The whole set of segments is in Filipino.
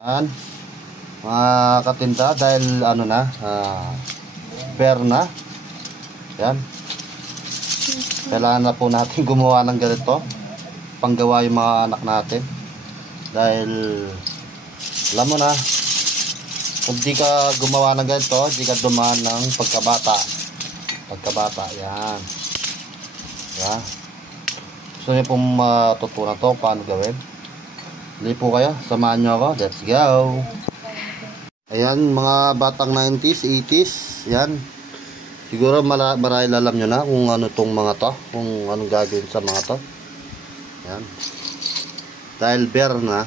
Yan, mga katinda, dahil ano na, bare na. Yan, kailangan na po natin gumawa ng ganito, panggawa yung mga anak natin. Dahil alam mo na, kung di ka gumawa ng ganito, di ka dumaan ng pagkabata. Yan. Yan. Gusto niyo pong matutunan to paano gawin? Hindi po kayo, samahan nyo ako. Let's go. Ayan, mga batang 90s, 80s. Yan. Siguro marahil alam nyo na kung ano tong mga to, kung anong gagawin sa mga to. Yan. Dahil bare na,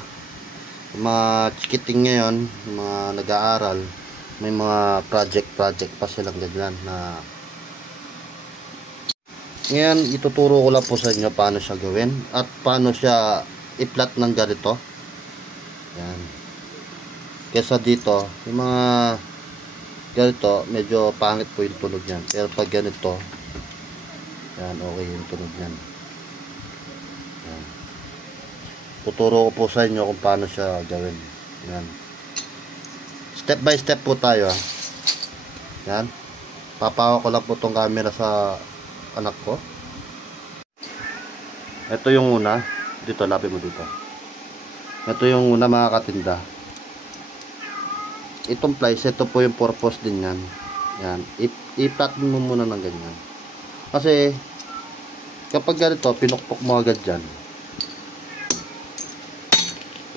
mga chikiting ngayon, mga nag-aaral, may mga project pa silang ganyan na ngayon ituturo ko lang po sa inyo paano siya gawin at paano siya i-flat ng ganito. Yan. Kesa dito, yung mga ganito, medyo pangit po yung tunog niyan. Pero pag ganito, yan, okay yung tunog niyan. Yan. Tuturo ko po sa inyo kung paano siya gawin. Yan. Step by step po tayo. Yan. Papahawak ko lang po tong camera sa anak ko. Ito yung una. Dito, lapit mo dito. Ito yung una, mga katinda. Itong plies, ito po yung purpose din yan. Yan. I-flat mo muna ng ganyan. Kasi kapag ganito, pinukpok mo agad dyan,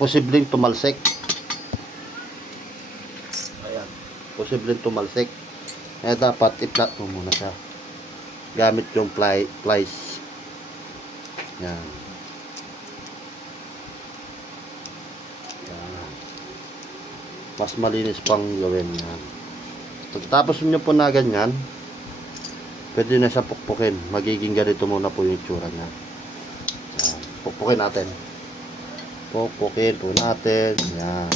posibleng tumalsik. Ayan. Posibleng tumalsik. Kaya dapat i-flat mo muna siya gamit yung plies. Yan. Yan. Mas malinis pang gawin yan. Pagkatapos nyo po na ganyan, pwede na siya pukpukin. Magiging ganito muna po yung itsura niya. Yan. Pukpukin natin. Pukpukin po natin. Yan.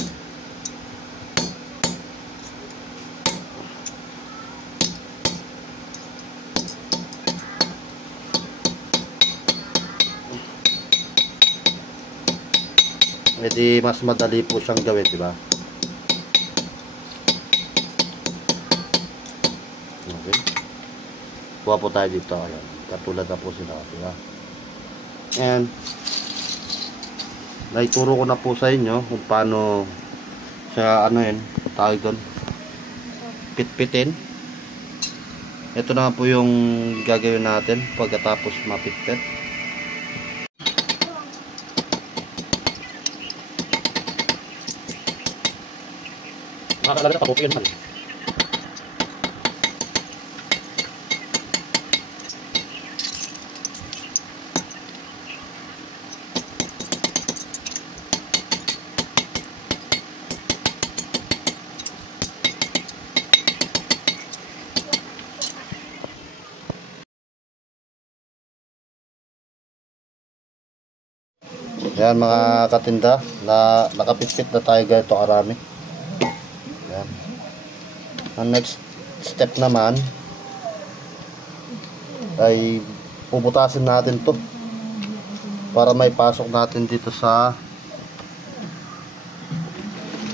Medyo mas madali po siyang gawin, di ba? Okay. Kuha po tayo dito. Ayan. Katulad na po sila, di ba? And naituro ko na po sa inyo kung paano siya, ano yun, tawag doon, pitpitin. Ito na po yung gagawin natin pagkatapos mapitpit. Nakakalaga na pabuti yun naman. Yan, mga katinda, na nakapitpit na tayo ganito karami. Yan. Ang next step naman ay puputasin natin to para may pasok natin dito sa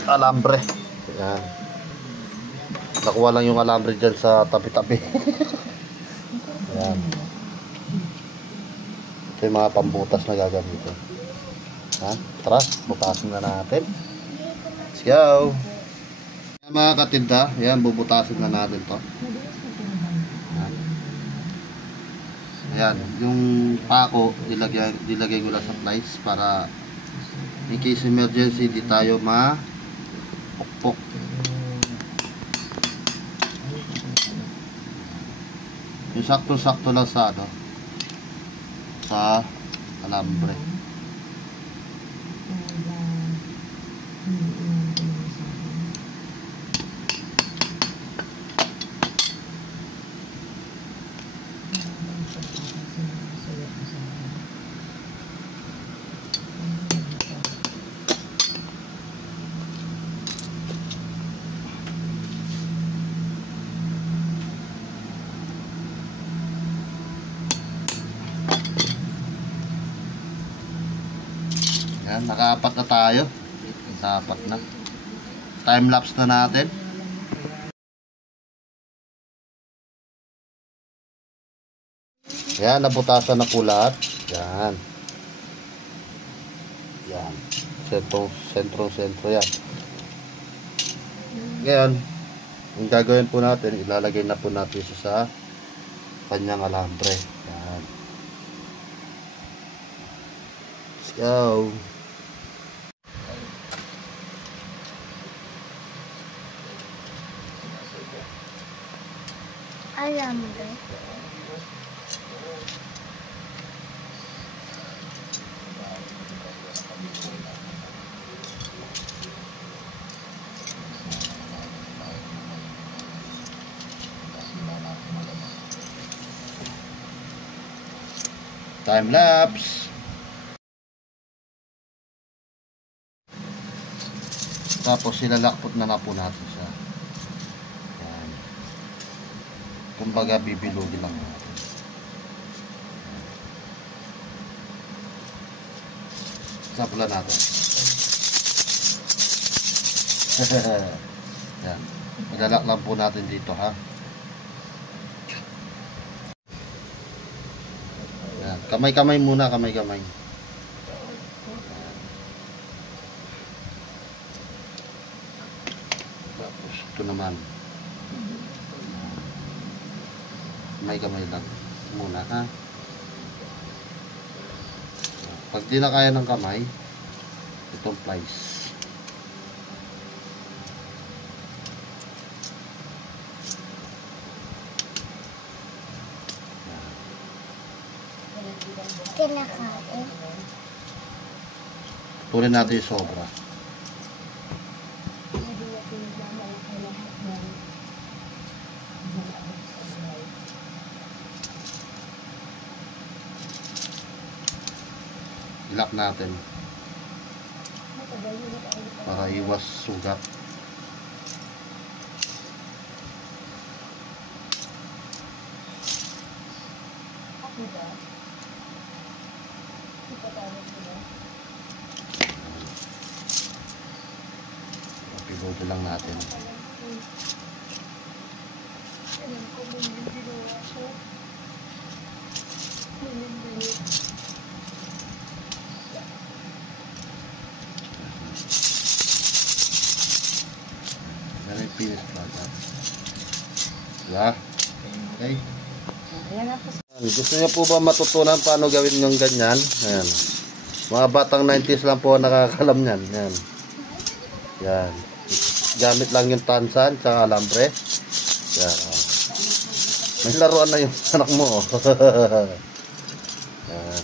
alambre. Yan. Nakuha lang yung alambre dyan sa tabi-tabi. Yan. Ito yung mga pambutas na gagamitin. Ha? Tara, butasin na natin. Let's go! Yan, mga katinda, yan, bubutasin na natin to. Yan. Ayan, yung pako, dilagay ko lang sa plies para in case emergency, di tayo mapukpok. Yung sakto-sakto lang sa ano, sa alambre. Yan, nakaapat na tayo. Nakaapat na. time lapse na natin. Yan, nabutasan na po lahat. Yan. Yan. Sentro yan. Ngayon, ang gagawin po natin, ilalagay na po natin siya sa kanyang alambre. Yan. Let's go. Alambre. Time lapse. Tapos silalakpot na po natin siya. Yan. Kumbaga bibilugin lang natin. Sapula natin. Yan. Ilalak lang po natin dito, ha. Yan. Kamay-kamay muna, kamay-kamay. Tapos ito naman. Kamay-kamay lang muna, ha. Pag di na kaya ng kamay, itong plies. Kinakain. Tuloy natin yung sobra. Ilak natin para iwas sugat. Piloto lang natin. Yan yung finish product. Diba? Okay. Gusto niyo po ba matutunan paano gawin yung ganyan? Ayan. Mga batang 90s lang po nakakalam yan. Ayan. Yan. Gamit lang yung tansan tsaka alambre. Yan. May laruan na yung anak mo. Yan.